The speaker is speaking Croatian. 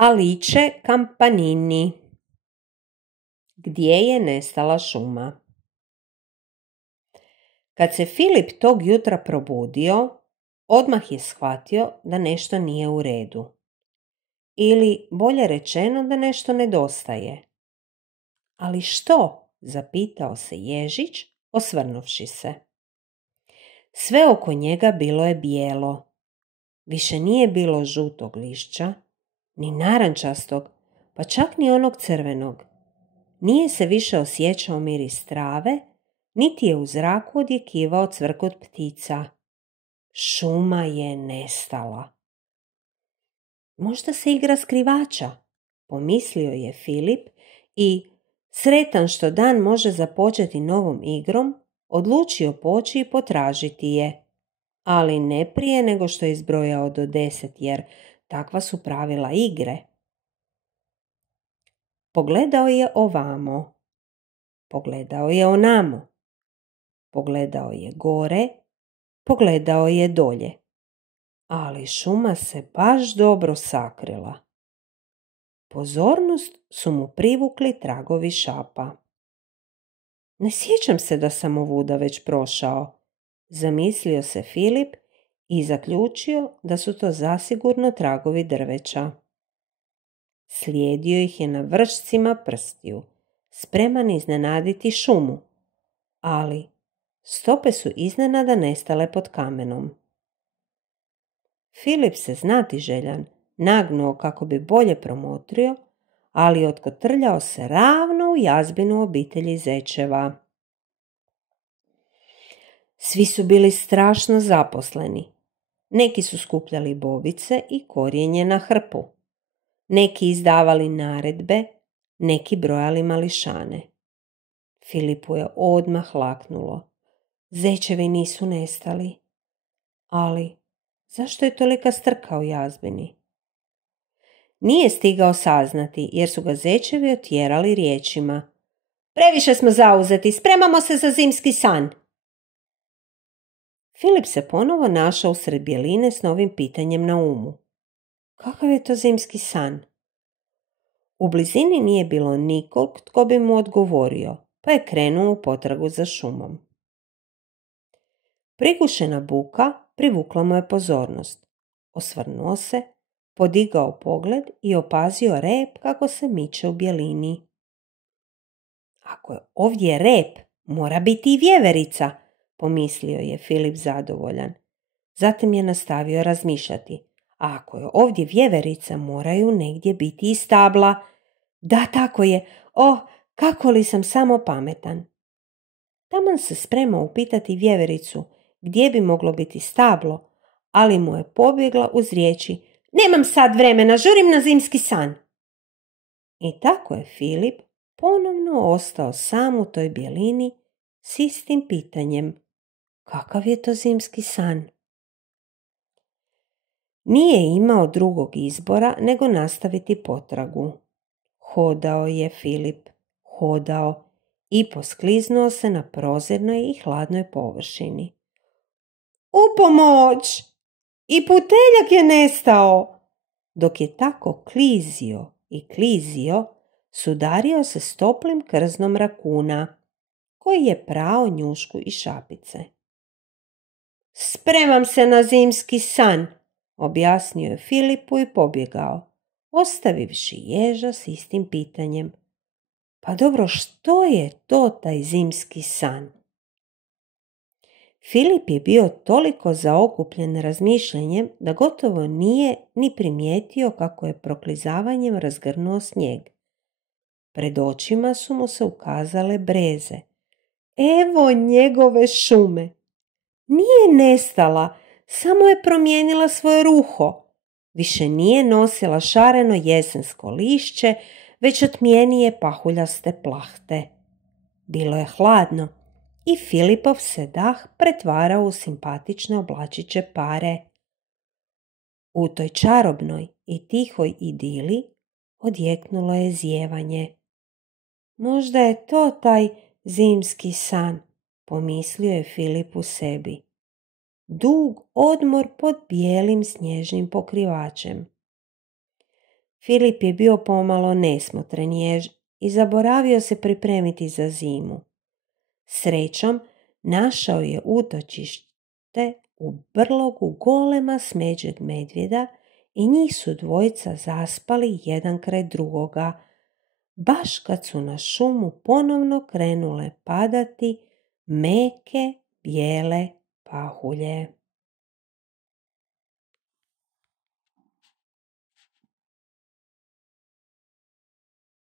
Alice Campanini. Gdje je nestala šuma? Kad se Filip tog jutra probudio, odmah je shvatio da nešto nije u redu. Ili, bolje rečeno, da nešto nedostaje. Ali što? Zapitao se Ježić, osvrnuvši se. Sve oko njega bilo je bijelo. Više nije bilo žutog lišća, ni narančastog, pa čak ni onog crvenog. Nije se više osjećao miris trave, niti je u zraku odjekivao cvrkot ptica. Šuma je nestala. Možda se igra skrivača, pomislio je Filip i, sretan što dan može započeti novom igrom, odlučio poći i potražiti je. Ali ne prije nego što je izbrojao do 10, jer takva su pravila igre. Pogledao je ovamo, pogledao je onamo, pogledao je gore, pogledao je dolje. Ali šuma se baš dobro sakrila. Pozornost su mu privukli tragovi šapa. Ne sjećam se da sam ovuda već prošao, zamislio se Filip i zaključio da su to zasigurno tragovi drveća. Slijedio ih je na vršcima prstiju, spreman iznenaditi šumu, ali stope su iznenada nestale pod kamenom. Filip se znatiželjan nagnuo kako bi bolje promotrio, ali otkotrljao se ravno u jazbinu obitelji zečeva. Svi su bili strašno zaposleni. Neki su skupljali bobice i korijenje na hrpu. Neki izdavali naredbe, neki brojali mališane. Filipu je odmah laknulo. Zečevi nisu nestali. Ali zašto je tolika strka u jazbini? Nije stigao saznati jer su ga zečevi otjerali riječima. Previše smo zauzeti, spremamo se za zimski san. Filip se ponovo našao usred bjeline s novim pitanjem na umu. Kakav je to zimski san? U blizini nije bilo nikog tko bi mu odgovorio, pa je krenuo u potragu za šumom. Prigušena buka privukla mu je pozornost. Osvrnuo se, podigao pogled i opazio rep kako se miče u bjelini. Ako je ovdje rep, mora biti i vjeverica, pomislio je Filip zadovoljan. Zatim je nastavio razmišljati. A ako je ovdje vjeverica, moraju negdje biti i stabla. Da, tako je. Kako li sam samo pametan. Taman se spremao upitati vjevericu gdje bi moglo biti stablo, ali mu je pobjegla uz riječi: Nemam sad vremena, žurim na zimski san. I tako je Filip ponovno ostao sam u toj bjelini s istim pitanjem. Kakav je to zimski san? Nije imao drugog izbora nego nastaviti potragu. Hodao je Filip, hodao i poskliznuo se na prozirnoj i hladnoj površini. U pomoć! I puteljak je nestao! Dok je tako klizio i klizio, sudario se s toplim krznom rakuna, koji je prao njušku i šapice. Spremam se na zimski san, objasnio je Filipu i pobjegao, ostavivši ježa s istim pitanjem. Pa dobro, što je to taj zimski san? Filip je bio toliko zaokupljen razmišljanjem da gotovo nije ni primijetio kako je proklizavanjem razgrnuo snijeg. Pred očima su mu se ukazale breze. Evo njegove šume! Nije nestala, samo je promijenila svoje ruho. Više nije nosila šareno jesensko lišće, već otmijenije pahuljaste plahte. Bilo je hladno i Filipov se dah pretvarao u simpatične oblačiće pare. U toj čarobnoj i tihoj idili odjeknulo je zijevanje. Možda je to taj zimski san, pomislio je Filip u sebi. Dug odmor pod bijelim snježnim pokrivačem. Filip je bio pomalo nesmotren i zaboravio se pripremiti za zimu. Srećom, našao je utočište u brlogu golema smeđeg medvjeda i njih su dvojica zaspali jedan kraj drugoga, baš kad su na šumu ponovno krenule padati meke bijele pahulje.